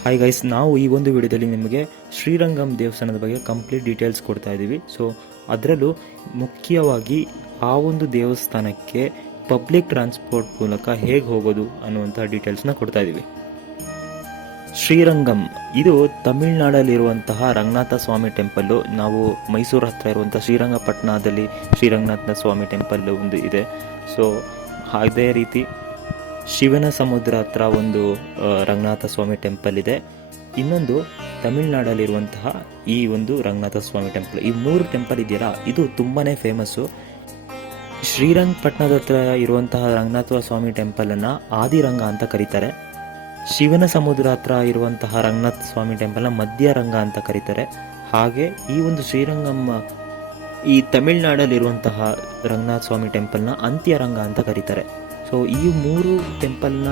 Hi guys, ನಾವು ಈ ಒಂದು ವಿಡಿಯೋದಲ್ಲಿ ನಿಮಗೆ ಶ್ರೀರಂಗಂ ದೇವಸ್ಥಾನದ ಬಗ್ಗೆ ಕಂಪ್ಲೀಟ್ ಡೀಟೇಲ್ಸ್ ಕೊಡ್ತಾ ಇದ್ದೀವಿ. ಸೊ ಅದರಲ್ಲೂ ಮುಖ್ಯವಾಗಿ ಆ ಒಂದು ದೇವಸ್ಥಾನಕ್ಕೆ ಪಬ್ಲಿಕ್ ಟ್ರಾನ್ಸ್ಪೋರ್ಟ್ ಮೂಲಕ ಹೇಗೆ ಹೋಗೋದು ಅನ್ನುವಂಥ ಡೀಟೇಲ್ಸ್ನ ಕೊಡ್ತಾ ಇದ್ದೀವಿ. ಶ್ರೀರಂಗಂ ಇದು ತಮಿಳುನಾಡಲ್ಲಿರುವಂತಹ ರಂಗನಾಥ ಸ್ವಾಮಿ ಟೆಂಪಲ್ಲು. ನಾವು ಮೈಸೂರು ಹತ್ರ ಇರುವಂಥ ಶ್ರೀರಂಗಪಟ್ಟಣದಲ್ಲಿ ಶ್ರೀರಂಗನಾಥ ಸ್ವಾಮಿ ಟೆಂಪಲ್ ಒಂದು ಇದೆ. ಸೊ ಅದೇ ರೀತಿ ಶಿವನ ಸಮುದ್ರ ಹತ್ರ ಒಂದು ರಂಗನಾಥ ಸ್ವಾಮಿ ಟೆಂಪಲ್ ಇದೆ. ಇನ್ನೊಂದು ತಮಿಳುನಾಡಲ್ಲಿರುವಂತಹ ಈ ಒಂದು ರಂಗನಾಥ ಸ್ವಾಮಿ ಟೆಂಪಲ್. ಈ 3 ಟೆಂಪಲ್ ಇದೆಯಲ್ಲ, ಇದು ತುಂಬಾ ಫೇಮಸ್ಸು. ಶ್ರೀರಂಗಪಟ್ಟಣದ ಹತ್ರ ಇರುವಂತಹ ರಂಗನಾಥ ಸ್ವಾಮಿ ಟೆಂಪಲನ್ನು ಆದಿರಂಗ ಅಂತ ಕರೀತಾರೆ. ಶಿವನ ಸಮುದ್ರ ಹತ್ರ ಇರುವಂತಹ ರಂಗನಾಥ ಸ್ವಾಮಿ ಟೆಂಪಲ್ನ ಮಧ್ಯರಂಗ ಅಂತ ಕರೀತಾರೆ. ಹಾಗೆ ಈ ಒಂದು ಶ್ರೀರಂಗಂ ಈ ತಮಿಳುನಾಡಲ್ಲಿರುವಂತಹ ರಂಗನಾಥ ಸ್ವಾಮಿ ಟೆಂಪಲ್ನ ಅಂತ್ಯರಂಗ ಅಂತ ಕರೀತಾರೆ. ಸೊ ಈ 3 ಟೆಂಪಲ್ನ,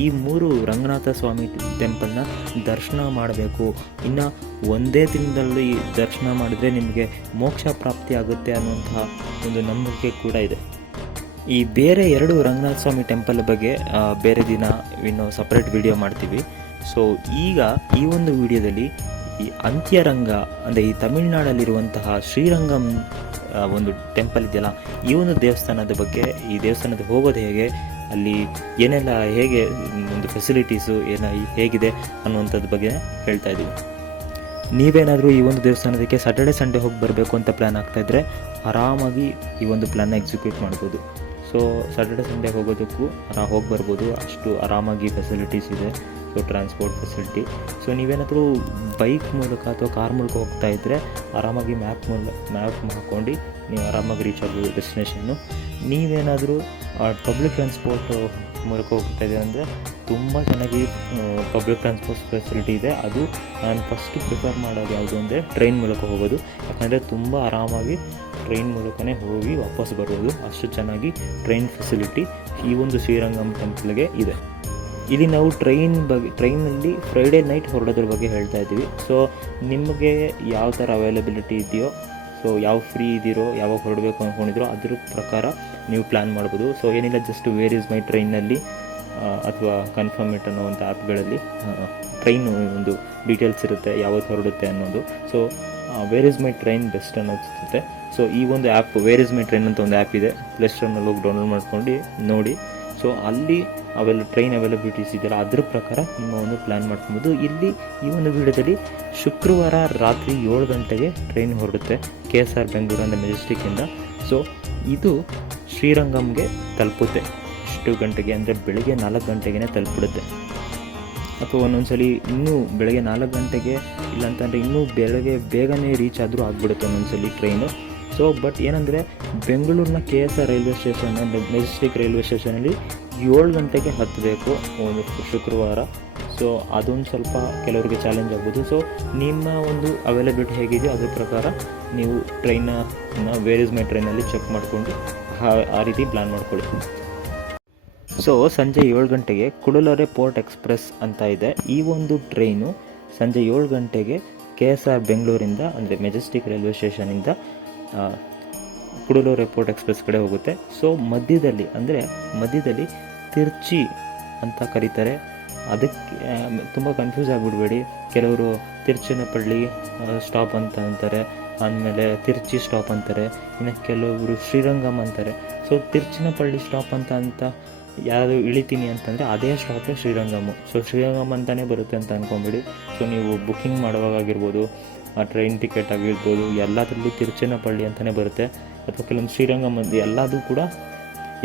ಈ 3 ರಂಗನಾಥ ಸ್ವಾಮಿ ಟೆಂಪಲ್ನ ದರ್ಶನ ಮಾಡಬೇಕು. ಇನ್ನು ಒಂದೇ ದಿನದಲ್ಲಿ ದರ್ಶನ ಮಾಡಿದ್ರೆ ನಿಮಗೆ ಮೋಕ್ಷ ಪ್ರಾಪ್ತಿ ಆಗುತ್ತೆ ಅನ್ನುವಂತಹ ಒಂದು ನಂಬಿಕೆ ಕೂಡ ಇದೆ. ಈ ಬೇರೆ 2 ರಂಗನಾಥ ಸ್ವಾಮಿ ಟೆಂಪಲ್ ಬಗ್ಗೆ ಬೇರೆ ದಿನ ಇನ್ನು ಸಪ್ರೇಟ್ ವಿಡಿಯೋ ಮಾಡ್ತೀವಿ. ಸೊ ಈಗ ಈ ಒಂದು ವಿಡಿಯೋದಲ್ಲಿ ಈ ಅಂತ್ಯರಂಗ ಅಂದರೆ ಈ ತಮಿಳುನಾಡಲ್ಲಿರುವಂತಹ ಶ್ರೀರಂಗಂ ಒಂದು ಟೆಂಪಲ್ ಇದೆಯಲ್ಲ, ಈ ಒಂದು ದೇವಸ್ಥಾನದ ಬಗ್ಗೆ, ಈ ದೇವಸ್ಥಾನದ ಹೋಗೋದು ಹೇಗೆ, ಅಲ್ಲಿ ಏನೆಲ್ಲ, ಹೇಗೆ ಒಂದು ಫೆಸಿಲಿಟೀಸು ಹೇಗಿದೆ ಅನ್ನುವಂಥದ್ದು ಬಗ್ಗೆ ಹೇಳ್ತಾ ಇದ್ದೀವಿ. ನೀವೇನಾದರೂ ಈ ಒಂದು ದೇವಸ್ಥಾನದಕ್ಕೆ ಸ್ಯಾಟರ್ಡೆ ಸಂಡೇ ಹೋಗಿ ಬರಬೇಕು ಅಂತ ಪ್ಲ್ಯಾನ್ ಆಗ್ತಾಯಿದ್ರೆ ಆರಾಮಾಗಿ ಈ ಒಂದು ಪ್ಲ್ಯಾನ್ನ ಎಕ್ಸಿಕ್ಯೂಟ್ ಮಾಡ್ಬೋದು. ಸೊ ಸ್ಯಾಟರ್ಡೆ ಸಂಡೇ ಹೋಗೋದಕ್ಕೂ ಹೋಗಿ ಬರ್ಬೋದು, ಅಷ್ಟು ಆರಾಮಾಗಿ ಫೆಸಿಲಿಟೀಸ್ ಇದೆ. So transport facility. ಸೊ ನೀವೇನಾದರೂ ಬೈಕ್ ಮೂಲಕ ಅಥವಾ ಕಾರ್ ಮೂಲಕ ಹೋಗ್ತಾ ಇದ್ದರೆ ಆರಾಮಾಗಿ ಮ್ಯಾಪ್ ಹಾಕ್ಕೊಂಡು ನೀವು ಆರಾಮಾಗಿ ರೀಚ್ ಆಗ್ಬೋದು ಡೆಸ್ಟಿನೇಷನ್ನು. ನೀವೇನಾದರೂ ಪಬ್ಲಿಕ್ ಟ್ರಾನ್ಸ್ಪೋರ್ಟ್ ಮೂಲಕ ಹೋಗ್ತಾ ಇದೆ ಅಂದರೆ ತುಂಬ ಚೆನ್ನಾಗಿ ಪಬ್ಲಿಕ್ ಟ್ರಾನ್ಸ್ಪೋರ್ಟ್ ಫೆಸಿಲಿಟಿ ಇದೆ. ಅದು ನಾನು ಫಸ್ಟ್ ಪ್ರಿಫರ್ ಮಾಡೋದು ಯಾವುದು ಅಂದರೆ ಟ್ರೈನ್ ಮೂಲಕ ಹೋಗೋದು. ಯಾಕಂದರೆ ತುಂಬ ಆರಾಮಾಗಿ ಟ್ರೈನ್ ಮೂಲಕನೇ ಹೋಗಿ ವಾಪಸ್ ಬರ್ಬೋದು. ಅಷ್ಟು ಚೆನ್ನಾಗಿ ಟ್ರೈನ್ ಫೆಸಿಲಿಟಿ ಈ ಒಂದು ಶ್ರೀರಂಗಂ ಟೆಂಪಲ್ಗೆ ಇದೆ. ಇಲ್ಲಿ ನಾವು ಟ್ರೈನಲ್ಲಿ ಫ್ರೈಡೇ ನೈಟ್ ಹೊರಡೋದ್ರ ಬಗ್ಗೆ ಹೇಳ್ತಾ ಇದ್ದೀವಿ. ಸೊ ನಿಮಗೆ ಯಾವ ಥರ ಅವೈಲಬಿಲಿಟಿ ಇದೆಯೋ, ಸೊ ಯಾವ ಫ್ರೀ ಇದ್ದೀರೋ, ಯಾವಾಗ ಹೊರಡಬೇಕು ಅಂದ್ಕೊಂಡಿದ್ರೋ ಅದ್ರ ಪ್ರಕಾರ ನೀವು ಪ್ಲ್ಯಾನ್ ಮಾಡ್ಬೋದು. ಸೊ ಏನಿಲ್ಲ, ಜಸ್ಟ್ ವೇರ್ ಇಸ್ ಮೈ ಟ್ರೈನಲ್ಲಿ ಅಥವಾ ಕನ್ಫರ್ಮ್ ಇಟ್ ಅನ್ನೋ ಒಂದು ಆ್ಯಪ್ಗಳಲ್ಲಿ ಟ್ರೈನು ಒಂದು ಡೀಟೇಲ್ಸ್ ಇರುತ್ತೆ, ಯಾವತ್ತು ಹೊರಡುತ್ತೆ ಅನ್ನೋದು. So where is my train best ಅನ್ನೋದಿರುತ್ತೆ. ಸೊ ಈ ಒಂದು app where is my train ಅಂತ ಒಂದು ಆ್ಯಪ್ ಇದೆ, ಪ್ಲೇಸ್ಟೋರ್ನಲ್ಲಿ ಹೋಗಿ ಡೌನ್ಲೋಡ್ ಮಾಡ್ಕೊಂಡು ನೋಡಿ. ಸೊ ಅಲ್ಲಿ ಟ್ರೈನ್ ಅವೈಲಬಿಲಿಟೀಸ್ ಇದೆಯಲ್ಲ, ಅದ್ರ ಪ್ರಕಾರ ನಿಮ್ಮ ಒಂದು ಪ್ಲ್ಯಾನ್ ಮಾಡ್ಕೊಬೋದು. ಇಲ್ಲಿ ಈ ಒಂದು ವಿಡಿಯೋದಲ್ಲಿ ಶುಕ್ರವಾರ ರಾತ್ರಿ 7 ಗಂಟೆಗೆ ಟ್ರೈನ್ ಹೊರಡುತ್ತೆ KSR ಬೆಂಗಳೂರು ಅಂದರೆ ಮೆಜೆಸ್ಟಿಕ್ಕಿಂದ. ಸೊ ಇದು ಶ್ರೀರಂಗಂಗೆ ತಲುಪುತ್ತೆ ಎಷ್ಟು ಗಂಟೆಗೆ ಅಂದರೆ ಬೆಳಗ್ಗೆ 4 ಗಂಟೆಗೆ ತಲುಪಿಡುತ್ತೆ. ಅಥವಾ ಒಂದೊಂದ್ಸಲಿ ಇನ್ನೂ ಬೆಳಗ್ಗೆ 4 ಗಂಟೆಗೆ, ಇಲ್ಲಾಂತಂದರೆ ಇನ್ನೂ ಬೇಗನೆ ರೀಚ್ ಆದರೂ ಆಗಿಬಿಡುತ್ತೆ ಒಂದೊಂದ್ಸಲಿ ಟ್ರೈನು. ಸೊ ಬಟ್ ಏನಂದರೆ ಬೆಂಗಳೂರಿನ KSR ರೈಲ್ವೆ ಸ್ಟೇಷನ್ ಅಂದರೆ ಮೆಜೆಸ್ಟಿಕ್ ರೈಲ್ವೆ ಸ್ಟೇಷನಲ್ಲಿ 7 ಗಂಟೆಗೆ ಹತ್ತಬೇಕು ಒಂದು ಶುಕ್ರವಾರ. ಸೊ ಅದೊಂದು ಸ್ವಲ್ಪ ಕೆಲವರಿಗೆ ಚಾಲೆಂಜ್ ಆಗ್ಬೋದು. ಸೊ ನಿಮ್ಮ ಒಂದು ಅವೈಲಬಿಲಿಟಿ ಹೇಗಿದೆಯೋ ಅದ್ರ ಪ್ರಕಾರ ನೀವು ಟ್ರೈನನ್ನು ವೇರ್ ಇಸ್ ಮೈ ಟ್ರೈನಲ್ಲಿ ಚೆಕ್ ಮಾಡಿಕೊಂಡು ಆ ರೀತಿ ಪ್ಲ್ಯಾನ್ ಮಾಡ್ಕೊಳ್ಳಿ. ಸೊ ಸಂಜೆ 7 ಗಂಟೆಗೆ ಕುಡಲೊರೆ ಪೋರ್ಟ್ ಎಕ್ಸ್ಪ್ರೆಸ್ ಅಂತ ಇದೆ. ಈ ಒಂದು ಟ್ರೈನು ಸಂಜೆ 7 ಗಂಟೆಗೆ KSR ಬೆಂಗಳೂರಿಂದ ಅಂದರೆ ಮೆಜೆಸ್ಟಿಕ್ ರೈಲ್ವೆ ಸ್ಟೇಷನಿಂದ ಕುಡಲೊರೆ ಪೋರ್ಟ್ ಎಕ್ಸ್ಪ್ರೆಸ್ ಕಡೆ ಹೋಗುತ್ತೆ. ಸೊ ಮಧ್ಯದಲ್ಲಿ ತಿರ್ಚಿ ಅಂತ ಕರೀತಾರೆ. ಅದಕ್ಕೆ ತುಂಬ ಕನ್ಫ್ಯೂಸ್ ಆಗಿಬಿಡ್ಬೇಡಿ. ಕೆಲವರು ತಿರುಚನಪಳ್ಳಿ ಸ್ಟಾಪ್ ಅಂತ ಅಂತಾರೆ, ಆದಮೇಲೆ ತಿರ್ಚಿ ಸ್ಟಾಪ್ ಅಂತಾರೆ, ಇನ್ನು ಕೆಲವರು ಶ್ರೀರಂಗಂ ಅಂತಾರೆ. ಸೊ ತಿರುಚನಪಳ್ಳಿ ಸ್ಟಾಪ್ ಅಂತ ಯಾರು ಇಳಿತೀನಿ ಅಂತಂದರೆ ಅದೇ ಸ್ಟಾಪೇ ಶ್ರೀರಂಗಮು. ಸೊ ಶ್ರೀರಂಗಮ್ ಅಂತಲೇ ಬರುತ್ತೆ ಅಂತ ಅಂದ್ಕೊಂಬಿಡಿ. ಸೊ ನೀವು ಬುಕ್ಕಿಂಗ್ ಮಾಡುವಾಗಾಗಿರ್ಬೋದು, ಆ ಟ್ರೈನ್ ಟಿಕೆಟ್ ಆಗಿರ್ಬೋದು, ಎಲ್ಲದರಲ್ಲೂ ತಿರುಚನಪಳ್ಳಿ ಅಂತಲೇ ಬರುತ್ತೆ. ಅಥವಾ ಕೆಲವೊಂದು ಶ್ರೀರಂಗಂ ಅಂತ ಎಲ್ಲದೂ ಕೂಡ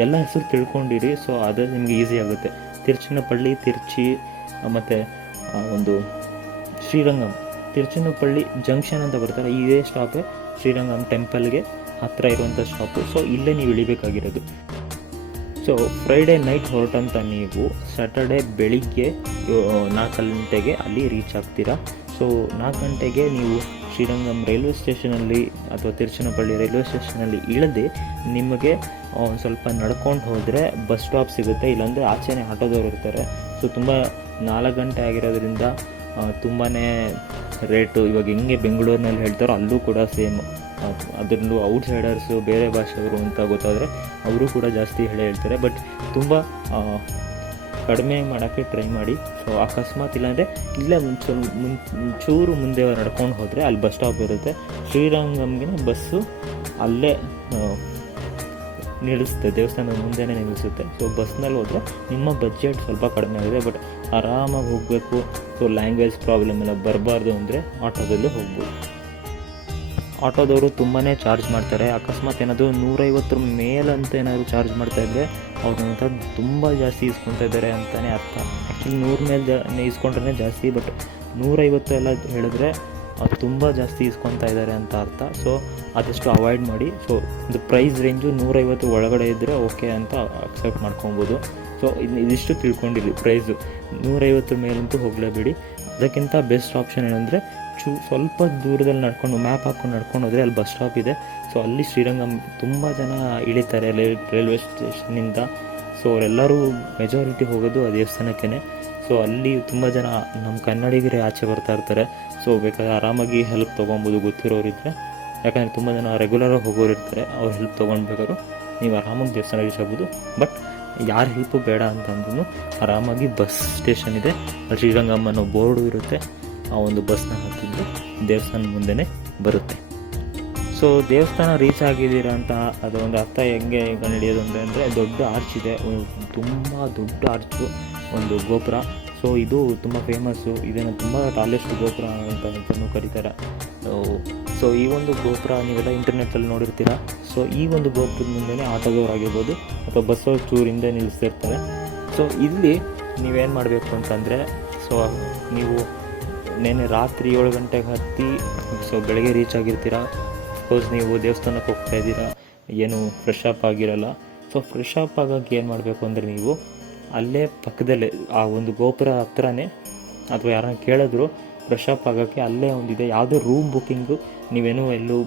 ಎಲ್ಲ ಹೆಸರು ತಿಳ್ಕೊಂಡಿರಿ. ಸೊ ಅದು ನಿಮಗೆ ಈಸಿ ಆಗುತ್ತೆ. ತಿರುಚನಪಳ್ಳಿ, ತಿರ್ಚಿ ಮತ್ತು ಒಂದು ಶ್ರೀರಂಗಂ, ತಿರುಚನಪಳ್ಳಿ ಜಂಕ್ಷನ್ ಅಂತ ಬರ್ತಾರೆ, ಇದೇ ಸ್ಟಾಪೇ ಶ್ರೀರಂಗಂ ಟೆಂಪಲ್ಗೆ ಹತ್ತಿರ ಇರುವಂಥ ಸ್ಟಾಪು. ಸೊ ಇಲ್ಲೇ ನೀವು ಇಳಿಬೇಕಾಗಿರೋದು. ಸೊ ಫ್ರೈಡೇ ನೈಟ್ ಹೊರಟಂತ ನೀವು ಸ್ಯಾಟರ್ಡೆ ಬೆಳಿಗ್ಗೆ 4 ಗಂಟೆಗೆ ಅಲ್ಲಿ ರೀಚ್ ಆಗ್ತೀರಾ. ಸೊ 4 ಗಂಟೆಗೆ ನೀವು ಶ್ರೀರಂಗಂ ರೈಲ್ವೆ ಸ್ಟೇಷನಲ್ಲಿ ಅಥವಾ ತಿರುಚನಪಳ್ಳಿ ರೈಲ್ವೆ ಸ್ಟೇಷನಲ್ಲಿ ಇಳಿದು ನಿಮಗೆ ಒಂದು ಸ್ವಲ್ಪ ನಡ್ಕೊಂಡು ಹೋದರೆ ಬಸ್ ಸ್ಟಾಪ್ ಸಿಗುತ್ತೆ. ಇಲ್ಲಾಂದರೆ ಆಚೆನೇ ಆಟೋದವ್ರು ಇರ್ತಾರೆ. ಸೊ ತುಂಬ 4 ಗಂಟೆ ಆಗಿರೋದ್ರಿಂದ ತುಂಬಾ ರೇಟು ಇವಾಗ ಹೆಂಗೆ ಬೆಂಗಳೂರಿನಲ್ಲಿ ಹೇಳ್ತಾರೋ ಅಲ್ಲೂ ಕೂಡ ಸೇಮ್. ಅದರಲ್ಲೂ ಔಟ್ಸೈಡರ್ಸು, ಬೇರೆ ಭಾಷೆಯವರು ಅಂತ ಗೊತ್ತಾದರೆ ಅವರು ಕೂಡ ಜಾಸ್ತಿ ಹೇಳ್ತಾರೆ. ಬಟ್ ತುಂಬ ಕಡಿಮೆ ಮಾಡೋಕ್ಕೆ ಟ್ರೈ ಮಾಡಿ. ಸೊ ಅಕಸ್ಮಾತ್ ಇಲ್ಲಾಂದರೆ ಇಲ್ಲೇ ಮುಂಚೂರು ಮುಂದೆ ನಡ್ಕೊಂಡು ಹೋದರೆ ಅಲ್ಲಿ ಬಸ್ ಸ್ಟಾಪ್ ಇರುತ್ತೆ. ಶ್ರೀರಂಗಂಗೆ ಬಸ್ಸು ಅಲ್ಲೇ ನಿಲ್ಲಿಸುತ್ತೆ, ದೇವಸ್ಥಾನದ ಮುಂದೆನೇ ನಿಲ್ಲಿಸುತ್ತೆ. ಸೊ ಬಸ್ನಲ್ಲಿ ಹೋದರೆ ನಿಮ್ಮ ಬಜೆಟ್ ಸ್ವಲ್ಪ ಕಡಿಮೆ ಆಗಿದೆ, ಬಟ್ ಆರಾಮಾಗಿ ಹೋಗಬೇಕು. ಸೊ ಲ್ಯಾಂಗ್ವೇಜ್ ಪ್ರಾಬ್ಲಮ್ ಎಲ್ಲ ಬರಬಾರ್ದು ಅಂದರೆ ಆಟೋದಲ್ಲೂ ಹೋಗ್ಬೋದು. ಆಟೋದವರು ತುಂಬಾ ಚಾರ್ಜ್ ಮಾಡ್ತಾರೆ. ಅಕಸ್ಮಾತ್ ಏನಾದರೂ 150 ಮೇಲಂತ ಏನಾದರೂ ಚಾರ್ಜ್ ಮಾಡ್ತಾಯಿದ್ರೆ ಅವ್ರಂತ ತುಂಬ ಜಾಸ್ತಿ ಇಸ್ಕೊತಾ ಇದ್ದಾರೆ ಅಂತಲೇ ಅರ್ಥ. ಆ್ಯಕ್ಚುಲಿ 100 ಮೇಲೆ ಇಸ್ಕೊಂಡ್ರೆ ಜಾಸ್ತಿ, ಬಟ್ 150 ಎಲ್ಲ ಹೇಳಿದ್ರೆ ಅದು ತುಂಬ ಜಾಸ್ತಿ ಇಸ್ಕೊತಾ ಇದ್ದಾರೆ ಅಂತ ಅರ್ಥ. ಸೊ ಆದಷ್ಟು ಅವಾಯ್ಡ್ ಮಾಡಿ. ಸೊ ಒಂದು ಪ್ರೈಸ್ ರೇಂಜು 150 ಒಳಗಡೆ ಇದ್ದರೆ ಓಕೆ ಅಂತ ಅಕ್ಸೆಪ್ಟ್ ಮಾಡ್ಕೊಬೋದು. ಸೊ ಇದಿಷ್ಟು ತಿಳ್ಕೊಂಡಿರಿ, ಪ್ರೈಸು 150 ಮೇಲಂತೂ ಹೋಗಲೇಬೇಡಿ. ಅದಕ್ಕಿಂತ ಬೆಸ್ಟ್ ಆಪ್ಷನ್ ಏನಂದರೆ ಸ್ವಲ್ಪ ದೂರದಲ್ಲಿ ನಡ್ಕೊಂಡು ಮ್ಯಾಪ್ ಹಾಕ್ಕೊಂಡು ನಡ್ಕೊಂಡು ಹೋದರೆ ಅಲ್ಲಿ ಬಸ್ ಸ್ಟಾಪ್ ಇದೆ. ಸೊ ಅಲ್ಲಿ ಶ್ರೀರಂಗಂ ತುಂಬ ಜನ ಇಳಿತಾರೆ ರೈಲ್ವೆ ಸ್ಟೇಷನ್ನಿಂದ. ಸೊ ಅವರೆಲ್ಲರೂ ಮೆಜಾರಿಟಿ ಹೋಗೋದು ಆ ದೇವಸ್ಥಾನಕ್ಕೇ. ಸೊ ಅಲ್ಲಿ ತುಂಬ ಜನ ನಮ್ಮ ಕನ್ನಡಿಗರೇ ಆಚೆ ಬರ್ತಾ ಇರ್ತಾರೆ. ಸೊ ಬೇಕಾದ್ರೆ ಆರಾಮಾಗಿ ಹೆಲ್ಪ್ ತೊಗೊಬೋದು ಗೊತ್ತಿರೋರಿದ್ದರೆ. ಯಾಕಂದರೆ ತುಂಬ ಜನ ರೆಗ್ಯುಲರಾಗಿ ಹೋಗೋರು ಇರ್ತಾರೆ, ಅವ್ರ ಹೆಲ್ಪ್ ತೊಗೊಳ್ಬೇಕಾದ್ರು ನೀವು ಆರಾಮಾಗಿ ದೇವಸ್ಥಾನ ರೀಚ್ ಆಗ್ಬೋದು. ಬಟ್ ಯಾರ ಹೆಲ್ಪು ಬೇಡ ಅಂತಂದ್ರೂ ಆರಾಮಾಗಿ ಬಸ್ ಸ್ಟೇಷನ್ ಇದೆ, ಅಲ್ಲಿ ಶ್ರೀರಂಗಂ ಅನ್ನೋ ಬೋರ್ಡು ಇರುತ್ತೆ. ಆ ಒಂದು ಬಸ್ನ ಹತ್ತಿದ್ರೆ ದೇವಸ್ಥಾನ ಮುಂದೆನೇ ಬರುತ್ತೆ. ಸೊ ದೇವಸ್ಥಾನ ರೀಚ್ ಆಗಿದ್ದೀರಾ ಅಂತ ಅದೊಂದು ಅರ್ಥ ಹೆಂಗೆ ಕಂಡುಹಿಡಿಯೋದು ಅಂದರೆ ದೊಡ್ಡ ಆರ್ಚ್ ಇದೆ, ತುಂಬ ದೊಡ್ಡ ಆರ್ಚು, ಒಂದು ಗೋಪುರ. ಸೊ ಇದು ತುಂಬ ಫೇಮಸ್ಸು, ಇದನ್ನು ತುಂಬ ಟಾಲೆಸ್ಟ್ ಗೋಪುರ ಅಂತಲೂ ಕರೀತಾರೆ. ಸೊ ಈ ಒಂದು ಗೋಪುರ ನೀವೆಲ್ಲ ಇಂಟರ್ನೆಟ್ಟಲ್ಲಿ ನೋಡಿರ್ತೀರ. ಸೊ ಈ ಒಂದು ಗೋಪುರದ ಮುಂದೆನೇ ಆಟೋದವರಾಗಿರ್ಬೋದು ಅಥವಾ ಬಸ್ಸವ್ರು ಚೂರಿಂದ ನಿಲ್ಲಿಸ್ತಿರ್ತಾರೆ. ಸೊ ಇಲ್ಲಿ ನೀವೇನು ಮಾಡಬೇಕು ಅಂತಂದರೆ, ಸೊ ನೀವು ನೆನ್ನೆ ರಾತ್ರಿ 7 ಗಂಟೆಗೆ ಹತ್ತಿ ಸೊ ಬೆಳಗ್ಗೆ ರೀಚ್ ಆಗಿರ್ತೀರ. ಸಪೋಸ್ ನೀವು ದೇವಸ್ಥಾನಕ್ಕೆ ಹೋಗ್ತಾ ಇದ್ದೀರಾ, ಏನು ಫ್ರೆಶ್ ಅಪ್ ಆಗಿರಲ್ಲ. ಸೊ ಫ್ರೆಶ್ ಅಪ್ ಆಗೋಕ್ಕೆ ಏನು ಮಾಡಬೇಕು ಅಂದರೆ ನೀವು ಅಲ್ಲೇ ಪಕ್ಕದಲ್ಲೇ ಆ ಒಂದು ಗೋಪುರ ಹತ್ರನೇ, ಅಥವಾ ಯಾರನ್ನ ಕೇಳಿದ್ರು ಫ್ರೆಶ್ ಅಪ್ ಆಗೋಕ್ಕೆ ಅಲ್ಲೇ ಒಂದಿದೆ. ಯಾವುದೇ ರೂಮ್ ಬುಕ್ಕಿಂಗು ನೀವೇನು ಎಲ್ಲೂ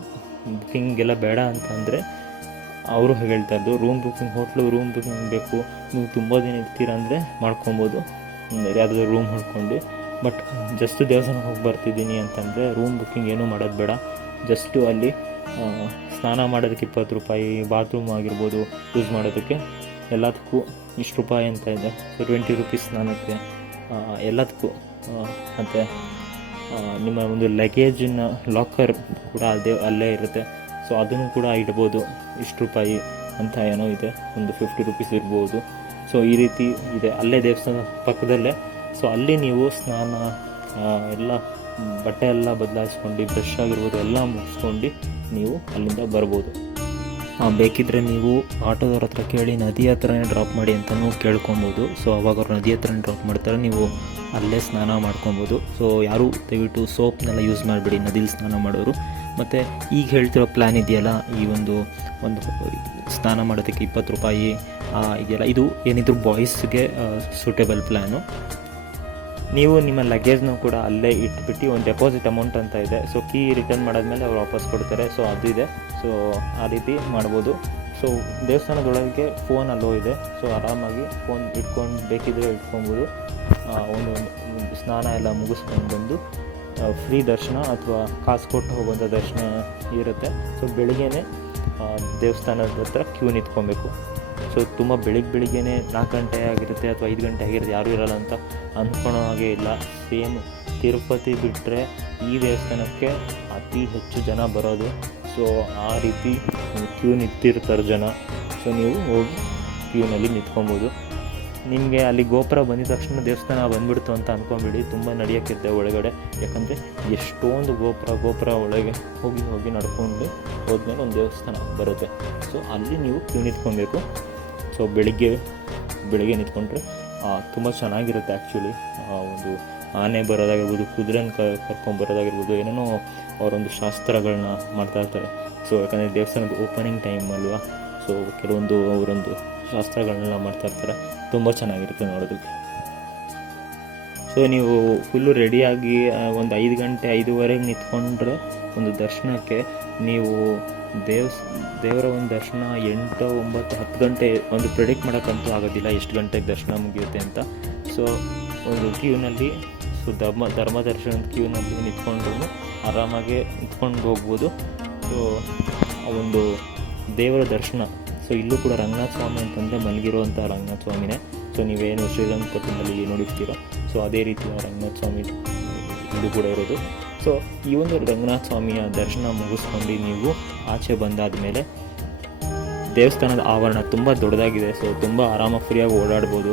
ಬುಕ್ಕಿಂಗ್ ಎಲ್ಲ ಬೇಡ ಅಂತಂದರೆ ಅವರು ಹೇಳ್ತಾ ಇದ್ದು room booking, hotel room booking ಬೇಕು, ನೀವು ತುಂಬ ದಿನ ಇರ್ತೀರ ಅಂದರೆ ಮಾಡ್ಕೊಬೋದು, ಯಾವುದಾದ್ರು ರೂಮ್ ಹೊಡ್ಕೊಂಡು. ಬಟ್ ಜಸ್ಟ್ ದೇವಸ್ಥಾನಕ್ಕೆ ಹೋಗಿ ಬರ್ತಿದ್ದೀನಿ ಅಂತಂದರೆ ರೂಮ್ ಬುಕ್ಕಿಂಗ್ ಏನೂ ಮಾಡೋದು ಬೇಡ. ಜಸ್ಟು ಅಲ್ಲಿ ಸ್ನಾನ ಮಾಡೋದಕ್ಕೆ 20 ರೂಪಾಯಿ, ಬಾತ್ರೂಮ್ ಆಗಿರ್ಬೋದು ಯೂಸ್ ಮಾಡೋದಕ್ಕೆ ಎಲ್ಲದಕ್ಕೂ ಇಷ್ಟು ರೂಪಾಯಿ ಅಂತ ಇದೆ. ಸೊ 20 ರೂಪೀಸ್ ಸ್ನಾನಕ್ಕೆ ಎಲ್ಲದಕ್ಕೂ. ಮತ್ತು ನಿಮ್ಮ ಒಂದು ಲಗೇಜಿನ ಲಾಕರ್ ಕೂಡ ಅಲ್ಲೇ ಇರುತ್ತೆ. ಸೊ ಅದನ್ನು ಕೂಡ ಇಡ್ಬೋದು, ಇಷ್ಟು ರೂಪಾಯಿ ಅಂತ ಏನೋ ಇದೆ, ಒಂದು 50 ರೂಪೀಸ್ ಇರ್ಬೋದು. ಸೊ ಈ ರೀತಿ ಇದೆ ಅಲ್ಲೇ ದೇವಸ್ಥಾನ ಪಕ್ಕದಲ್ಲೇ. ಸೊ ಅಲ್ಲಿ ನೀವು ಸ್ನಾನ ಎಲ್ಲ ಬಟ್ಟೆ ಎಲ್ಲ ಬದಲಾಯಿಸ್ಕೊಂಡು ಬ್ರಷ್ ಆಗಿರ್ಬೋದು ಎಲ್ಲ ಮುಗಿಸ್ಕೊಂಡು ನೀವು ಅಲ್ಲಿಂದ ಬರ್ಬೋದು. ಬೇಕಿದ್ದರೆ ನೀವು ಆಟೋದವ್ರ ಹತ್ರ ಕೇಳಿ ನದಿ ಹತ್ರನೇ ಡ್ರಾಪ್ ಮಾಡಿ ಅಂತಲೂ ಕೇಳ್ಕೊಬೋದು. ಸೊ ಅವಾಗ ಅವ್ರು ನದಿ ಹತ್ರನೇ ಡ್ರಾಪ್ ಮಾಡ್ತಾರೆ, ನೀವು ಅಲ್ಲೇ ಸ್ನಾನ ಮಾಡ್ಕೊಬೋದು. ಸೊ ಯಾರೂ ದಯವಿಟ್ಟು ಸೋಪ್ನೆಲ್ಲ ಯೂಸ್ ಮಾಡಿಬಿಡಿ ನದಿಲಿ ಸ್ನಾನ ಮಾಡೋರು. ಮತ್ತು ಈಗ ಹೇಳ್ತಿರೋ ಪ್ಲ್ಯಾನ್ ಇದೆಯಲ್ಲ, ಈ ಒಂದು ಸ್ನಾನ ಮಾಡೋದಕ್ಕೆ 20 ರೂಪಾಯಿ ಇದೆಯಲ್ಲ, ಇದು ಏನಿದ್ರು ಬಾಯ್ಸ್ಗೆ ಸೂಟೇಬಲ್ ಪ್ಲ್ಯಾನು. ನೀವು ನಿಮ್ಮ ಲಗೇಜ್ನೂ ಕೂಡ ಅಲ್ಲೇ ಇಟ್ಬಿಟ್ಟು ಒಂದು ಡೆಪಾಸಿಟ್ ಅಮೌಂಟ್ ಅಂತ ಇದೆ. ಸೊ ಕೀ ರಿಟರ್ನ್ ಮಾಡಾದ್ಮೇಲೆ ಅವ್ರು ವಾಪಸ್ ಕೊಡ್ತಾರೆ. ಸೊ ಅದು ಇದೆ. ಸೊ ಆ ರೀತಿ ಮಾಡ್ಬೋದು. ಸೊ ದೇವಸ್ಥಾನದೊಳಗೆ ಫೋನ್ ಅಲ್ಲೋ ಇದೆ. ಸೊ ಆರಾಮಾಗಿ ಫೋನ್ ಇಟ್ಕೊಂಡು ಬೇಕಿದ್ರೆ ಇಟ್ಕೊಬೋದು. ಒಂದು ಸ್ನಾನ ಎಲ್ಲ ಮುಗಿಸ್ಕೊಂಡು ಬಂದು ಫ್ರೀ ದರ್ಶನ ಅಥವಾ ಕಾಸು ಕೊಟ್ಟು ಹೋಗುವಂಥ ದರ್ಶನ ಇರುತ್ತೆ. ಸೊ ಬೆಳಿಗ್ಗೆನೇ ದೇವಸ್ಥಾನದ ಹತ್ರ ಕ್ಯೂ ನಿಂತ್ಕೊಬೇಕು. ಸೊ ತುಂಬ ಬೆಳಿಗ್ಗೆನೇ 4 ಗಂಟೆ ಆಗಿರುತ್ತೆ ಅಥವಾ 5 ಗಂಟೆ ಆಗಿರುತ್ತೆ, ಯಾರೂ ಇರಲ್ಲ ಅಂತ ಅಂದ್ಕೊಳೋ ಹಾಗೆ ಇಲ್ಲ. ಸೇಮ್ ತಿರುಪತಿ ಬಿಟ್ಟರೆ ಈ ದೇವಸ್ಥಾನಕ್ಕೆ ಅತಿ ಹೆಚ್ಚು ಜನ ಬರೋದು. ಸೊ ಆ ರೀತಿ ಕ್ಯೂ ನಿಂತಿರ್ತಾರೆ ಜನ. ಸೊ ನೀವು ಹೋಗಿ ಕ್ಯೂನಲ್ಲಿ ನಿಂತ್ಕೊಬೋದು. ನಿಮಗೆ ಅಲ್ಲಿ ಗೋಪುರ ಬಂದಿದ ತಕ್ಷಣ ದೇವಸ್ಥಾನ ಬಂದುಬಿಡ್ತು ಅಂತ ಅಂದ್ಕೊಂಬಿಡಿ, ತುಂಬ ನಡೆಯೋಕ್ಕಿದೆ ಒಳಗಡೆ. ಯಾಕಂದರೆ ಎಷ್ಟೊಂದು ಗೋಪುರ ಒಳಗೆ ಹೋಗಿ ನಡ್ಕೊಂಡು ಹೋದ್ಮೇಲೆ ಒಂದು ದೇವಸ್ಥಾನ ಬರುತ್ತೆ. ಸೊ ಅಲ್ಲಿ ನೀವು ಕ್ಯೂ ನಿಂತ್ಕೊಬೇಕು. ಸೊ ಬೆಳಿಗ್ಗೆ ನಿಂತ್ಕೊಂಡ್ರೆ ತುಂಬ ಚೆನ್ನಾಗಿರುತ್ತೆ. ಆ್ಯಕ್ಚುಲಿ ಒಂದು ಆನೆ ಬರೋದಾಗಿರ್ಬೋದು, ಕುದುರೆನ ಕರ್ಕೊಂಬರೋದಾಗಿರ್ಬೋದು, ಏನೇನೋ ಅವರೊಂದು ಶಾಸ್ತ್ರಗಳನ್ನ ಮಾಡ್ತಾಯಿರ್ತಾರೆ. ಸೊ ಯಾಕಂದರೆ ದೇವಸ್ಥಾನದ ಓಪನಿಂಗ್ ಟೈಮ್ ಅಲ್ವಾ. ಸೊ ಕೆಲವೊಂದು ಅವರೊಂದು ಶಾಸ್ತ್ರಗಳನ್ನೆಲ್ಲ ಮಾಡ್ತಾಯಿರ್ತಾರೆ, ತುಂಬ ಚೆನ್ನಾಗಿರುತ್ತೆ ನೋಡೋದಕ್ಕೆ. ಸೊ ನೀವು ಫುಲ್ಲು ರೆಡಿಯಾಗಿ ಒಂದು 5 ಗಂಟೆ 5:15 ನಿಂತ್ಕೊಂಡ್ರೆ ಒಂದು ದರ್ಶನಕ್ಕೆ ನೀವು ದೇವರ ಒಂದು ದರ್ಶನ 8, 9, 10 ಗಂಟೆ ಒಂದು ಪ್ರೆಡಿಕ್ಟ್ ಮಾಡೋಕ್ಕಂತೂ ಆಗೋದಿಲ್ಲ ಎಷ್ಟು ಗಂಟೆಗೆ ದರ್ಶನ ಮುಗಿಯುತ್ತೆ ಅಂತ. ಸೊ ಒಂದು ಕ್ಯೂನಲ್ಲಿ, ಸೊ ಧರ್ಮ ದರ್ಶನದ ಕ್ಯೂನಲ್ಲಿ ನಿಂತ್ಕೊಂಡು ಆರಾಮಾಗಿ ನಿಂತ್ಕೊಂಡು ಹೋಗ್ಬೋದು. ಸೊ ಆ ಒಂದು ದೇವರ ದರ್ಶನ. ಸೊ ಇಲ್ಲೂ ಕೂಡ ರಂಗನಾಥ ಸ್ವಾಮಿ ಅಂತಂದರೆ ಮಲಗಿರುವಂಥ ರಂಗನಾಥ ಸ್ವಾಮಿನೇ. ಸೊ ನೀವೇನು ಶ್ರೀರಂಗಪಟ್ಟಣದಲ್ಲಿ ನೋಡಿರ್ತೀರೋ ಸೊ ಅದೇ ರೀತಿಯ ರಂಗನಾಥ ಸ್ವಾಮಿ ಇದು ಕೂಡ ಇರೋದು. ಸೊ ಈ ಒಂದು ರಂಗನಾಥ ಸ್ವಾಮಿಯ ದರ್ಶನ ಮುಗಿಸ್ಕೊಂಡು ನೀವು ಆಚೆ ಬಂದಾದ ಮೇಲೆ ದೇವಸ್ಥಾನದ ಆವರಣ ತುಂಬ ದೊಡ್ಡದಾಗಿದೆ. ಸೊ ತುಂಬ ಆರಾಮಾಗಿ ಫ್ರೀಯಾಗಿ ಓಡಾಡ್ಬೋದು.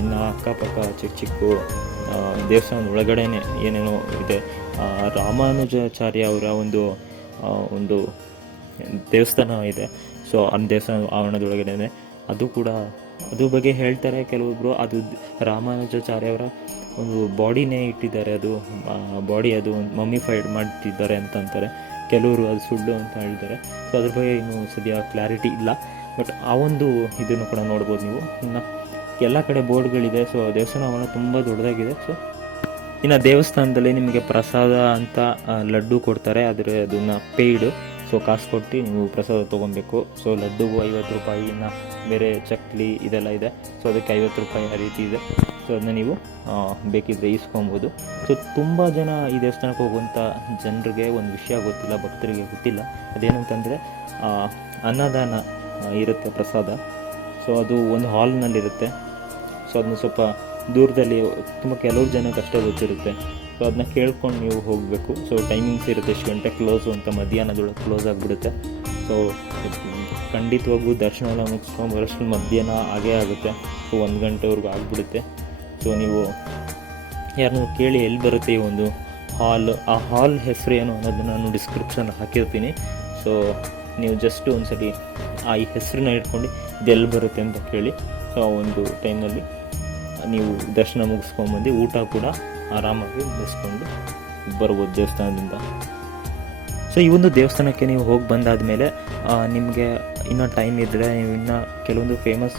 ಇನ್ನು ಅಕ್ಕಪಕ್ಕ ಚಿಕ್ಕ ಚಿಕ್ಕ ದೇವಸ್ಥಾನದ ಒಳಗಡೆನೆ ಏನೇನೋ ಇದೆ. ರಾಮಾನುಜಾಚಾರ್ಯ ಅವರ ಒಂದು ದೇವಸ್ಥಾನ ಇದೆ. ಸೊ ಆ ದೇವಸ್ಥಾನ ಆವರಣದೊಳಗಡೆ ಅದು ಬಗ್ಗೆ ಹೇಳ್ತಾರೆ ಕೆಲವೊಬ್ಬರು. ಅದು ರಾಮಾನುಜಾಚಾರ್ಯ ಅವರ ಒಂದು ಬಾಡಿನೇ ಇಟ್ಟಿದ್ದಾರೆ, ಅದು ಬಾಡಿ ಅದು ಮಮ್ಮಿಫೈಡ್ ಮಾಡ್ತಿದ್ದಾರೆ ಅಂತ ಅಂತಾರೆ. ಕೆಲವರು ಅದು ಸುಳ್ಳು ಅಂತ ಹೇಳ್ತಾರೆ. ಸೊ ಅದ್ರ ಬಗ್ಗೆ ಇನ್ನೂ ಸದ್ಯ ಕ್ಲಾರಿಟಿ ಇಲ್ಲ. ಬಟ್ ಆ ಒಂದು ಇದನ್ನು ಕೂಡ ನೋಡ್ಬೋದು ನೀವು. ಇನ್ನು ಎಲ್ಲ ಕಡೆ ಬೋರ್ಡ್ಗಳಿದೆ. ಸೊ ದೇವಸ್ಥಾನ ಆವರಣ ತುಂಬ ದೊಡ್ಡದಾಗಿದೆ. ಸೊ ಇನ್ನು ದೇವಸ್ಥಾನದಲ್ಲಿ ನಿಮಗೆ ಪ್ರಸಾದ ಅಂತ ಲಡ್ಡು ಕೊಡ್ತಾರೆ, ಆದರೆ ಅದನ್ನು ಪೇಯ್ಡು. ಸೊ ಕಾಸು ಕೊಟ್ಟು ನೀವು ಪ್ರಸಾದ ತೊಗೊಬೇಕು. ಸೊ ಲಡ್ಡುಗೂ 50 ರೂಪಾಯಿ, ಇನ್ನು ಬೇರೆ ಚಕ್ಲಿ ಇದೆಲ್ಲ ಇದೆ. ಸೊ ಅದಕ್ಕೆ 50 ರೂಪಾಯಿ ಆ ರೀತಿ ಇದೆ. ಸೊ ಅದನ್ನ ನೀವು ಬೇಕಿದ್ದರೆ ಈಸ್ಕೊಬೋದು. ಸೊ ತುಂಬ ಜನ ಈ ದೇವಸ್ಥಾನಕ್ಕೆ ಹೋಗುವಂಥ ಜನರಿಗೆ ಒಂದು ವಿಷಯ ಗೊತ್ತಿಲ್ಲ, ಭಕ್ತರಿಗೆ ಗೊತ್ತಿಲ್ಲ. ಅದೇನಂತಂದರೆ ಅನ್ನದಾನ ಇರುತ್ತೆ, ಪ್ರಸಾದ. ಸೊ ಅದು ಒಂದು ಹಾಲ್ನಲ್ಲಿರುತ್ತೆ. ಸೊ ಅದನ್ನ ಸ್ವಲ್ಪ ದೂರದಲ್ಲಿ ತುಂಬ ಕೆಲವು ಜನಕ್ಕೆ ಅಷ್ಟೇ ಗೊತ್ತಿರುತ್ತೆ. ಸೊ ಅದನ್ನ ಕೇಳ್ಕೊಂಡು ನೀವು ಹೋಗಬೇಕು. ಸೊ ಟೈಮಿಂಗ್ಸ್ ಇರುತ್ತೆ, ಎಷ್ಟು ಗಂಟೆ ಕ್ಲೋಸು ಅಂತ, ಮಧ್ಯಾಹ್ನದೊಳಗೆ ಕ್ಲೋಸ್ ಆಗಿಬಿಡುತ್ತೆ. ಸೊ ಖಂಡಿತವಾಗೂ ದರ್ಶನ ಎಲ್ಲ ಮುಗಿಸ್ಕೊಂಡು ಬರೋಷ್ಟು ಮಧ್ಯಾಹ್ನ ಆಗೇ ಆಗುತ್ತೆ. ಸೊ 1 ಗಂಟೆವರೆಗೂ ಆಗಿಬಿಡುತ್ತೆ. ಸೊ ನೀವು ಯಾರನ್ನೂ ಕೇಳಿ ಎಲ್ಲಿ ಬರುತ್ತೆ ಈ ಒಂದು ಹಾಲ್, ಆ ಹಾಲ್ ಹೆಸರು ಏನು ಅನ್ನೋದನ್ನು ನಾನು ಡಿಸ್ಕ್ರಿಪ್ಷನ್ ಹಾಕಿರ್ತೀನಿ. ಸೊ ನೀವು ಜಸ್ಟ್ ಒಂದ್ಸಲಿ ಈ ಹೆಸರನ್ನ ಇಟ್ಕೊಂಡು ಇದೆಲ್ಲಿ ಬರುತ್ತೆ ಅಂತ ಕೇಳಿ. ಸೊ ಆ ಒಂದು ಟೈಮಲ್ಲಿ ನೀವು ದರ್ಶನ ಮುಗಿಸ್ಕೊಂಡ್ಬಂದು ಊಟ ಕೂಡ ಆರಾಮಾಗಿ ಮುಗಿಸ್ಕೊಂಡು ಬರ್ಬೋದು ದೇವಸ್ಥಾನದಿಂದ. ಸೊ ಈ ಒಂದು ದೇವಸ್ಥಾನಕ್ಕೆ ನೀವು ಹೋಗಿ ಬಂದಾದಮೇಲೆ ನಿಮಗೆ ಇನ್ನೂ ಟೈಮ್ ಇದ್ದರೆ ನೀವು ಇನ್ನೂ ಕೆಲವೊಂದು ಫೇಮಸ್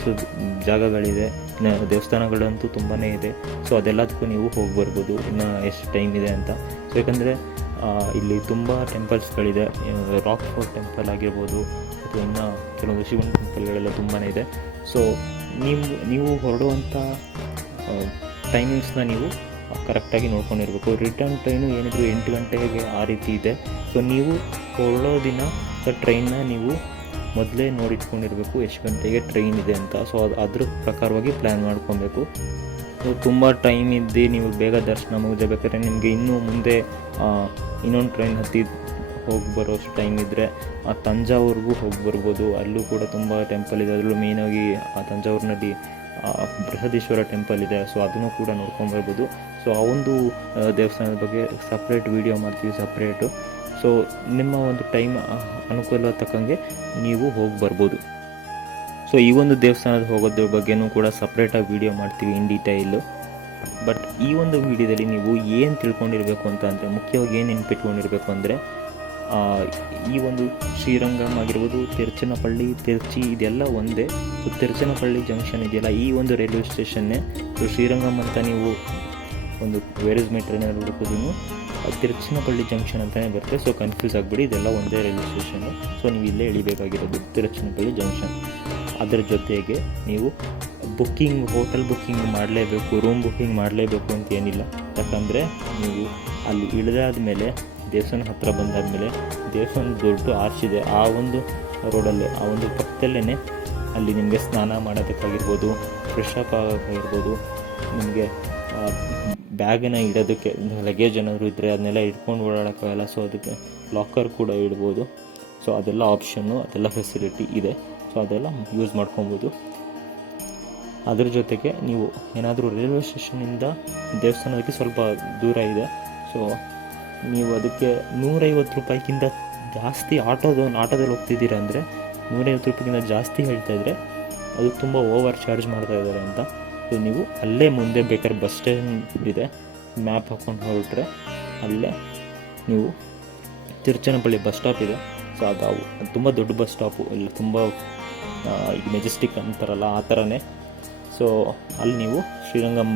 ಜಾಗಗಳಿದೆ, ಇನ್ನು ದೇವಸ್ಥಾನಗಳಂತೂ ತುಂಬಾ ಇದೆ. ಸೊ ಅದೆಲ್ಲದಕ್ಕೂ ನೀವು ಹೋಗಿ ಬರ್ಬೋದು ಇನ್ನು ಎಷ್ಟು ಟೈಮ್ ಇದೆ ಅಂತ. ಸೊ ಯಾಕಂದರೆ ಇಲ್ಲಿ ತುಂಬ ಟೆಂಪಲ್ಸ್ಗಳಿದೆ. ರಾಕ್ ಫೋರ್ಟ್ ಟೆಂಪಲ್ ಆಗಿರ್ಬೋದು, ಅಥವಾ ಇನ್ನು ಕೆಲವೊಂದು ಶಿವನ ಟೆಂಪಲ್ಗಳೆಲ್ಲ ತುಂಬಾ ಇದೆ. ಸೊ ನೀವು ಹೊರಡುವಂಥ ಟೈಮಿಂಗ್ಸ್ನ ನೀವು ಕರೆಕ್ಟಾಗಿ ನೋಡ್ಕೊಂಡಿರ್ಬೇಕು. ರಿಟರ್ನ್ ಟ್ರೈನು ಏನಿದ್ರು 8 ಗಂಟೆಗೆ ಆ ರೀತಿ ಇದೆ. ಸೊ ನೀವು ಹೊರಡೋ ದಿನ ಟ್ರೈನ್ನ ನೀವು ಮೊದಲೇ ನೋಡಿಟ್ಕೊಂಡಿರಬೇಕು ಎಷ್ಟು ಗಂಟೆಗೆ ಟ್ರೈನ್ ಇದೆ ಅಂತ. ಸೊ ಅದ್ರ ಪ್ರಕಾರವಾಗಿ ಪ್ಲ್ಯಾನ್ ಮಾಡ್ಕೊಬೇಕು. ತುಂಬ ಟೈಮ್ ಇದ್ದು ನೀವು ಬೇಗ ದರ್ಶನ ಮುಗಿಸಬೇಕಾದ್ರೆ ನಿಮಗೆ ಇನ್ನೂ ಮುಂದೆ ಇನ್ನೊಂದು ಟ್ರೈನ್ ಹತ್ತಿ ಹೋಗಿ ಬರೋಷ್ಟು ಟೈಮ್ ಇದ್ದರೆ ತಂಜಾವೂರಿಗೂ ಹೋಗಿ ಬರ್ಬೋದು. ಅಲ್ಲೂ ಕೂಡ ತುಂಬ ಟೆಂಪಲ್ ಇದೆ. ಅದರಲ್ಲೂ ಮೇಯ್ನಾಗಿ ಆ ತಂಜಾವೂರಿನಲ್ಲಿ ಬೃಹದೀಶ್ವರ ಟೆಂಪಲ್ ಇದೆ. ಸೊ ಅದನ್ನು ಕೂಡ ನೋಡ್ಕೊಂಬರ್ಬೋದು. ಸೊ ಆ ಒಂದು ದೇವಸ್ಥಾನದ ಬಗ್ಗೆ ಸಪ್ರೇಟ್ ವೀಡಿಯೋ ಮಾಡ್ತೀವಿ, ಸಪ್ರೇಟು. ಸೊ ನಿಮ್ಮ ಒಂದು ಟೈಮ್ ಅನುಕೂಲ ತಕ್ಕಂಗೆ ನೀವು ಹೋಗಿ ಬರ್ಬೋದು. ಸೊ ಈ ಒಂದು ದೇವಸ್ಥಾನದ ಹೋಗೋದ್ರ ಬಗ್ಗೆನೂ ಕೂಡ ಸಪ್ರೇಟಾಗಿ ವೀಡಿಯೋ ಮಾಡ್ತೀವಿ ಇನ್ ಡೀಟೈಲು. ಬಟ್ ಈ ಒಂದು ವೀಡಿಯೋದಲ್ಲಿ ನೀವು ಏನು ತಿಳ್ಕೊಂಡಿರಬೇಕು ಅಂತ ಅಂದರೆ, ಮುಖ್ಯವಾಗಿ ಏನು ನೆನ್ಪಿಟ್ಕೊಂಡಿರಬೇಕು ಅಂದರೆ, ಈ ಒಂದು ಶ್ರೀರಂಗಂ ಆಗಿರ್ಬೋದು, ತಿರುಚನಪಳ್ಳಿ, ತಿರುಚಿ ಇದೆಲ್ಲ ಒಂದೇ. ಸೊ ತಿರುಚನಪಳ್ಳಿ ಜಂಕ್ಷನ್ ಇದೆಯಲ್ಲ, ಈ ಒಂದು ರೈಲ್ವೆ ಸ್ಟೇಷನ್ನೇ. ಸೊ ಶ್ರೀರಂಗಂ ಅಂತ ನೀವು ಒಂದು ವೇರೇಜ್ ಮೆಟ್ರನಲ್ಲಿ ಹುಡುಕೋದನ್ನು ತಿರುಚನಪಳ್ಳಿ ಜಂಕ್ಷನ್ ಅಂತಲೇ ಬರುತ್ತೆ. ಸೊ ಕನ್ಫ್ಯೂಸ್ ಆಗಿಬಿಡಿ, ಇದೆಲ್ಲ ಒಂದೇ ರೈಲ್ವೆ ಸ್ಟೇಷನ್ನು. ಸೊ ನೀವು ಇಲ್ಲೇ ಇಳಿಬೇಕಾಗಿರೋದು ತಿರುಚನಪಳ್ಳಿ ಜಂಕ್ಷನ್. ಅದರ ಜೊತೆಗೆ ನೀವು ಹೋಟೆಲ್ ಬುಕ್ಕಿಂಗ್ ಮಾಡಲೇಬೇಕು, ರೂಮ್ ಬುಕ್ಕಿಂಗ್ ಮಾಡಲೇಬೇಕು ಅಂತ ಏನಿಲ್ಲ. ಯಾಕಂದರೆ ನೀವು ಅಲ್ಲಿ ಇಳಿದಾದ ಮೇಲೆ ದೇವಸ್ಥಾನ ಹತ್ತಿರ ಬಂದಾದಮೇಲೆ ದೇವಸ್ಥಾನದ ದೊಡ್ಡ ಆರ್ಚ್ ಇದೆ. ಆ ಒಂದು ರೋಡಲ್ಲೇ, ಆ ಒಂದು ಪಕ್ಕದಲ್ಲೇ ಅಲ್ಲಿ ನಿಮಗೆ ಸ್ನಾನ ಮಾಡೋದಕ್ಕಾಗಿರ್ಬೋದು, ಫ್ರೆಶ್ ಅಪ್ ಆಗೋಕ್ಕಾಗಿರ್ಬೋದು, ನಿಮಗೆ ಬ್ಯಾಗನ್ನು ಇಡೋದಕ್ಕೆ ಲಗೇಜ್ ಏನಾದರೂ ಇದ್ದರೆ ಅದನ್ನೆಲ್ಲ ಇಟ್ಕೊಂಡು ಓಡಾಡೋಕ್ಕಾಗಲ್ಲ. ಸೊ ಅದಕ್ಕೆ ಲಾಕರ್ ಕೂಡ ಇಡ್ಬೋದು. ಸೊ ಅದೆಲ್ಲ ಆಪ್ಷನ್ನು, ಅದೆಲ್ಲ ಫೆಸಿಲಿಟಿ ಇದೆ. ಸೊ ಅದೆಲ್ಲ ಯೂಸ್ ಮಾಡ್ಕೊಬೋದು. ಅದರ ಜೊತೆಗೆ ನೀವು ಏನಾದರೂ ರೈಲ್ವೆ ಸ್ಟೇಷನಿಂದ ದೇವಸ್ಥಾನಕ್ಕೆ ಸ್ವಲ್ಪ ದೂರ ಇದೆ. ಸೊ ನೀವು ಅದಕ್ಕೆ 150 ರೂಪಾಯಿಗಿಂತ ಜಾಸ್ತಿ ಆಟೋದಲ್ಲಿ ಹೋಗ್ತಿದ್ದೀರಾ ಅಂದರೆ 150 ರೂಪಾಯಿಗಿಂತ ಜಾಸ್ತಿ ಹೇಳ್ತಾಯಿದ್ರೆ ಅದು ತುಂಬ ಓವರ್ ಚಾರ್ಜ್ ಮಾಡ್ತಾಯಿದ್ದಾರೆ ಅಂತ. ಸೊ ನೀವು ಅಲ್ಲೇ ಮುಂದೆ ಬೇಕಾದ್ರೆ ಬಸ್ ಸ್ಟ್ಯಾಂಡ್ ಇದೆ, ಮ್ಯಾಪ್ ಹಾಕ್ಕೊಂಡು ಹೊರಟ್ರೆ ಅಲ್ಲೇ ನೀವು ತಿರುಚನಪಳ್ಳಿ ಬಸ್ ಸ್ಟಾಪ್ ಇದೆ. ಸೊ ಅದು ತುಂಬ ದೊಡ್ಡ ಬಸ್ ಸ್ಟಾಪು, ಎಲ್ಲ ತುಂಬ ಮೆಜೆಸ್ಟಿಕ್ ಅಂತಾರಲ್ಲ ಆ ಥರನೇ. ಸೊ ಅಲ್ಲಿ ನೀವು ಶ್ರೀರಂಗಂ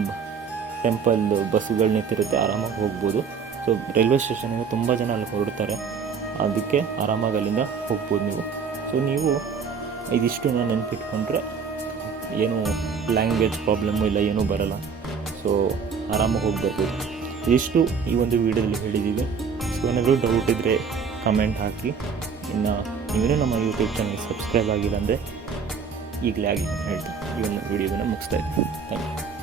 ಟೆಂಪಲ್ ಬಸ್ಸುಗಳು ನಿಂತಿರುತ್ತೆ, ಆರಾಮಾಗಿ ಹೋಗ್ಬೋದು. ಸೊ ರೈಲ್ವೆ ಸ್ಟೇಷನಿಂದ ತುಂಬ ಜನ ಅಲ್ಲಿ ಹೊರಡ್ತಾರೆ, ಅದಕ್ಕೆ ಆರಾಮಾಗಿ ಅಲ್ಲಿಂದ ಹೋಗ್ಬೋದು ನೀವು. ಸೊ ನೀವು ಇದಿಷ್ಟು ನೆನಪಿಟ್ಕೊಂಡ್ರೆ ಏನು ಲ್ಯಾಂಗ್ವೇಜ್ ಪ್ರಾಬ್ಲಮ್ಮು ಇಲ್ಲ, ಏನೂ ಬರೋಲ್ಲ. ಸೊ ಆರಾಮಾಗಿ ಹೋಗ್ಬೇಕು. ಇದಿಷ್ಟು ಈ ಒಂದು ವೀಡಿಯೋದಲ್ಲಿ ಹೇಳಿದ್ದೀವಿ. ಸೊ ಏನಾದರೂ ಡೌಟ್ ಇದ್ದರೆ ಕಮೆಂಟ್ ಹಾಕಿ. ಇನ್ನು ನೀವೇನೂ ನಮ್ಮ ಯೂಟ್ಯೂಬ್ ಚಾನಲ್ ಸಬ್ಸ್ಕ್ರೈಬ್ ಆಗಿಲ್ಲ ಅಂದರೆ ಈಗಲೇ ಆಗಿ ಹೇಳ್ತಾ ಈ ಒಂದು ವಿಡಿಯೋವನ್ನು ಮುಗಿಸ್ತಾ ಇದ್ದೀನಿ. Thank you.